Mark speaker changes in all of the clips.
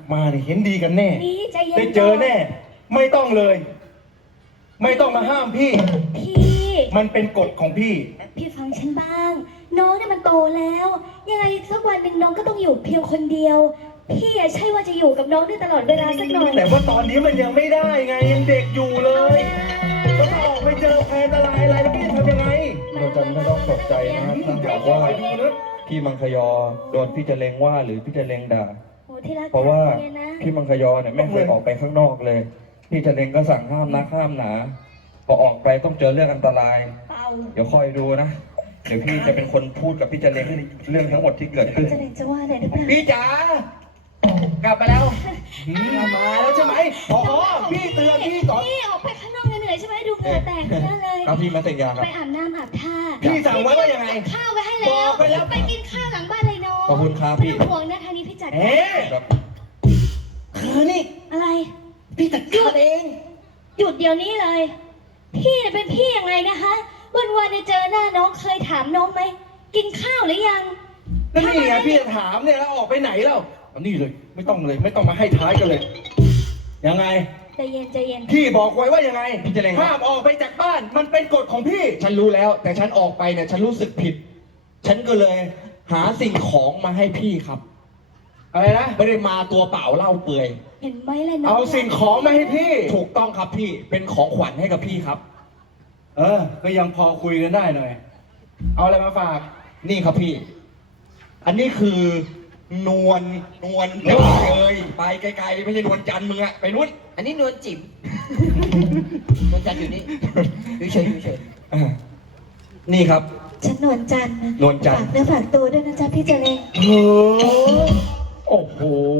Speaker 1: มาเนี่ยเห็นดีกันแน่
Speaker 2: นี่ใจเย็น
Speaker 1: ได้เจอแน่ ไม่ต้องเลย ไม่ต้องมาห้ามพี่
Speaker 2: พี่
Speaker 1: มันเป็นกฎของพี่
Speaker 2: พี่ฟังฉันบ้าง น้องเนี่ยมันโตแล้ว ยังไงสักวันหนึ่งน้องก็ต้องอยู่เพียงคนเดียว พี่อะใช่ว่าจะอยู่กับน้องได้ตลอดเวลาสักหน่อย
Speaker 1: แต่ว่าตอนนี้มันยังไม่ได้ไงยังเด็กอยู่เลยแล้วถ้าออกไปเจอภัยอันตรายอะไรแล้วพี่จะทำยังไง
Speaker 3: เราจะไม่ต้องตกใจนะครับถ้าหากว่าพี่มังคยอโดนพี่จะเลงว่าหรือพี่จะเลงด่า
Speaker 2: โอ้ที่รัก
Speaker 3: เพราะว่า
Speaker 2: ใจเย็นนะ
Speaker 3: พี่มังคยอเนี่ยไม่เคยออกไปข้างนอกเลย พี่จะเลงก็สั่งห้ามนะห้ามหนาพอออกไปต้องเจอเรื่องอันตราย
Speaker 2: เปล่า
Speaker 3: เดี๋ยวคอยดูนะ เดี๋ยวพี่จะเป็นคนพูดกับพี่จะเลงเรื่องทั้งหมดที่เกิดขึ้น
Speaker 2: จะเล่นจะว่าอะไรหรือเปล่า
Speaker 3: พี่จ๋ากลับมาแล้ว
Speaker 1: มาแล้วใช่ไหมอ๋อพี่เตือนพี่ก่อน
Speaker 2: พี่ออกไปข้างนอกเหนื่อยๆใช่ไหมดูเหงื่อแตกทั้งนั้นเลย
Speaker 3: ครับพี่มาเซ็นยาครับ
Speaker 2: ไปอาบน้ำอาบท่า
Speaker 1: พี่สั่งไว้ว่ายังไง
Speaker 2: ข้าวไว้ให้แล้ว
Speaker 1: บอกไปแล้ว
Speaker 2: ไปกินข้าวหลังบ้านเลยน้อง
Speaker 3: ขอบคุณครับ
Speaker 2: ไม่
Speaker 3: พี่
Speaker 2: ต้องห่วงนะคะนี่พี่จัด
Speaker 1: เอ๊ะ
Speaker 3: ครับ
Speaker 1: คือนี่
Speaker 2: อะไร
Speaker 1: พี่จัดการเอง
Speaker 2: หยุดเดี๋ยวนี้เลย พี่เนี่ยเป็นพี่ยังไงนะคะวันๆเนี่ยเจอหน้าน้องเคยถามน้องไหมกินข้าวหรือยัง
Speaker 1: แล้วนี่ไงพี่จะถามเนี่ยแล้วออกไปไหนแล้วเอานี่เลยไม่ต้องเลยไม่ต้องมาให้ท้ายกันเลย ยังไง
Speaker 2: ใจเย็นใจเย็น
Speaker 1: พี่บอกไว้ว่ายังไง
Speaker 3: พี่จะเลง
Speaker 1: ห้ามออกไปจากบ้าน มันเป็นกฎของพี่
Speaker 4: ฉันรู้แล้ว แต่ฉันออกไปเนี่ยฉันรู้สึกผิด ฉันก็เลยหาสิ่งของมาให้พี่ครับ
Speaker 1: อะไรนะ
Speaker 4: ไม่ได้มาตัวเปล่าเล่าเปื่อย
Speaker 2: เห็นไหมล่ะน้อง
Speaker 1: เอาสิ่งของมาให้พี่
Speaker 4: ถูกต้องครับพี่เป็นของขวัญให้กับพี่ครับ
Speaker 1: ก็ยังพอคุยกันได้หน่อย เอาอะไรมาฝาก
Speaker 4: นี่ครับพี่ อันนี้คือนวลเลยไปไกลๆไม่ใช่นวลจันทร์มึงอะไปนู้น
Speaker 5: อันนี้นวลจิ๋ม นวลจันทร์อยู่นี่ดูเฉยดูเฉย
Speaker 4: อ่านี่ครับ
Speaker 2: ฉันนวลจันทร์นะ
Speaker 4: นวลจันทร์
Speaker 2: ฝากเนื้อฝากตัวด้วยนะจ๊ะพี่เจริญ
Speaker 1: โอ้โห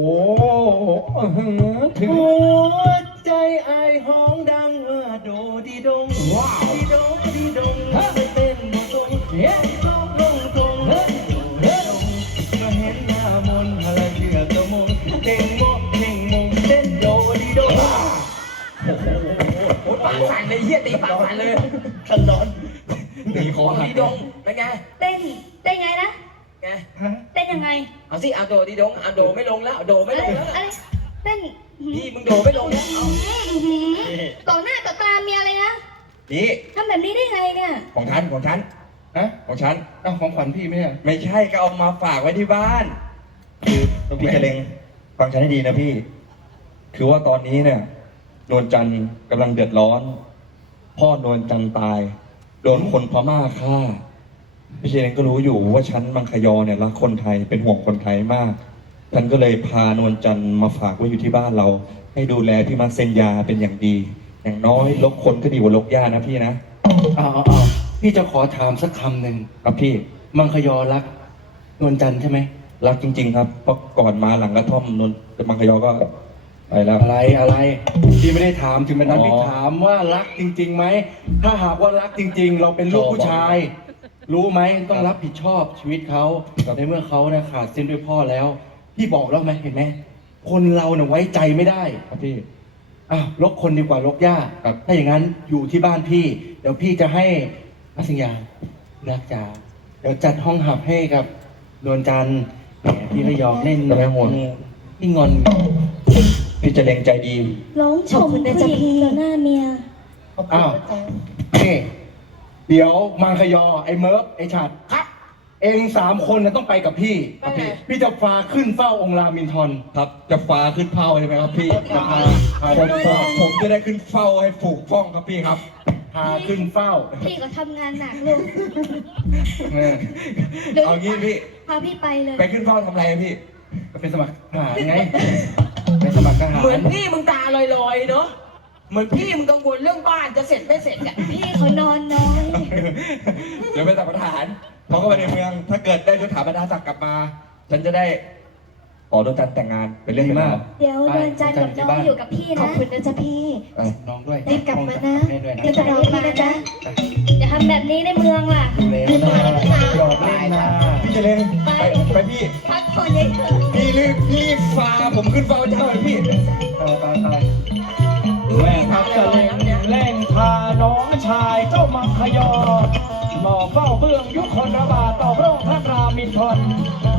Speaker 1: ถึงหัวใจไอายห้องดังโดดีดง
Speaker 4: ว้าว
Speaker 1: ดีดงดีดงเต้นโดดงเฮ้ยลงลงตรงเฮ้ยเฮ้ยมาเห็นหน้ามนต์อะไรเชื่อกระมงเด้งโมเด้งมงเต้นโดดีดง
Speaker 5: โอ้ปากสั่นเลยเฮียตีปากสั่นเลย
Speaker 1: ขันร้อน
Speaker 4: ตีคอหัก
Speaker 5: ดีดงเป็นไง
Speaker 2: เต้นไงนะ
Speaker 5: ไง
Speaker 2: เต้นยังไง
Speaker 5: เอาสิเอาโดดีดงเอาโดไม่ลงแล้วเอาโดไม่
Speaker 2: อะไร
Speaker 5: ลงแล้ว
Speaker 2: อะไรเต้น
Speaker 5: พี่มึงโดไม่ลงแล้วเอา
Speaker 2: ต่อหน้าต่อตาเมียอะไรนะ
Speaker 4: นี่
Speaker 2: ทำแบบนี้ได้ไงเนี่ย
Speaker 4: ของฉัน
Speaker 1: ฮะ
Speaker 4: ของฉัน
Speaker 1: เอาของขวัญพี่ไหมเนี่ย
Speaker 4: ไม่ใช่ก็เอามาฝากไว้ที่บ้าน
Speaker 3: คือพี่จะเลงฟังฉันให้ดีนะพี่ คือว่าตอนนี้เนี่ยนวลจันทร์กำลังเดือดร้อน พ่อนวลจันทร์ตาย โดนคนพม่าฆ่าพี่เจเลงก็รู้อยู่ว่าฉันมังคยอเนี่ยรักคนไทยเป็นห่วงคนไทยมาก ฉันก็เลยพานวลจันทร์มาฝากไว้อยู่ที่บ้านเรา ให้ดูแลพี่มาเซนยาเป็นอย่างดี อย่างน้อยลกคนก็ดีกว่าลกหญ้านะพี่นะ
Speaker 1: เอาพี่จะขอถามสักคำหนึ่ง
Speaker 3: ครับพี่
Speaker 1: มังคยอรักนวลจันทร์ใช่ไหม
Speaker 3: รักจริง ๆ ครับเพราะก่อนมาหลังกระท่อมนนมังคยอก็ไปแล้ว
Speaker 1: อะไรพี่ไม่ได้ถามถึงมันนั้น
Speaker 3: อ๋อ
Speaker 1: พี่ถามว่ารักจริงๆไหมถ้าหากว่ารักจริง ๆ เราเป็นลูกผู้ชาย รู้ไหมต้องรับผิดชอบชีวิตเขาในเมื่อเขาเนี่ยขาดเส้นด้วยพ่อแล้ว พี่บอกแล้วไหมเห็นไหมคนเราเนี่ยไว้ใจไม่ได้
Speaker 3: ครับพี่
Speaker 1: ลกคนดีกว่าลกหญ้า
Speaker 3: ครับ
Speaker 1: ถ้าอย่างนั้นอยู่ที่บ้านพี่ เดี๋ยวพี่จะให้นักสิงยานักจ๋าเดี๋ยวจัดห้องหับให้กับนวลจันทร์แหมพี่ก็หยอกเล่น
Speaker 3: จะไม่ห่วง
Speaker 1: พี่งอน
Speaker 3: พี่เจะเลงใจดี
Speaker 2: ร้องชมผู้หญิงต่อหน้าเมีย
Speaker 1: อ้าวนี่เดี๋ยวมังคยอไอ้เมิร์ฟไอ้ฉัดครับ เอง3 คนนะต้องไปกับพี่
Speaker 5: ว่าไง
Speaker 1: พี่จะพาขึ้นเฝ้าองค์รามินทร
Speaker 4: ครับจะฟ้าขึ้นเผาใช่ไหมครับพี่
Speaker 1: จะพา
Speaker 4: ผมจะได้ขึ้นเฝ้าให้ฝูกฟ้องครับพี่ครับ
Speaker 1: พาขึ้นเฝ้า
Speaker 2: พี่ก็ทำงานหนักลูก
Speaker 1: เออ
Speaker 2: เดี๋ยว
Speaker 4: เอางี้พี่
Speaker 2: พาพี่ไปเลย
Speaker 4: ไปขึ้นเฝ้าทำอะไรอะพี่
Speaker 1: ก็เป็นสมัครทหารไงเป็นสมัครทหาร
Speaker 5: เหมือนพี่มึงตาลอยๆเนาะเหมือนพี่มึงกังวลเรื่องบ้านจะเสร็จไม่เสร็จอ่ะ
Speaker 2: พี่เขานอนน้อย
Speaker 4: เดี๋ยวไปตับทหารพอเข้าไปในเมือง ถ้าเกิดได้ยศถาบรรดาศักดิ์กลับมา ฉันจะได้ขอดวงจันทร์แต่งงานเป็นเรื่อง
Speaker 1: ดี
Speaker 4: เป็น
Speaker 1: มาร
Speaker 4: าก ว
Speaker 2: เดี๋ยวเดินจันทร์กับน้องอยู่กับพี่
Speaker 6: ขอบ
Speaker 2: นะ
Speaker 6: คุณนะจ๊ะพี่
Speaker 1: น้องด้วย
Speaker 6: รีบกลับมานะ
Speaker 1: ให้ด้วยนะ
Speaker 6: เดี๋ยวจะรอพี่นะจ๊ะ
Speaker 2: อย่าทำแบบนี้ในเมืองล่ะ
Speaker 1: แล้วนะหยอกเล่นนะ
Speaker 4: พี่เจะเลงไปพี่
Speaker 2: พักผ่อนเยอะ
Speaker 4: พี่รีบพาผมขึ้นเฝ้าเจ้าเลย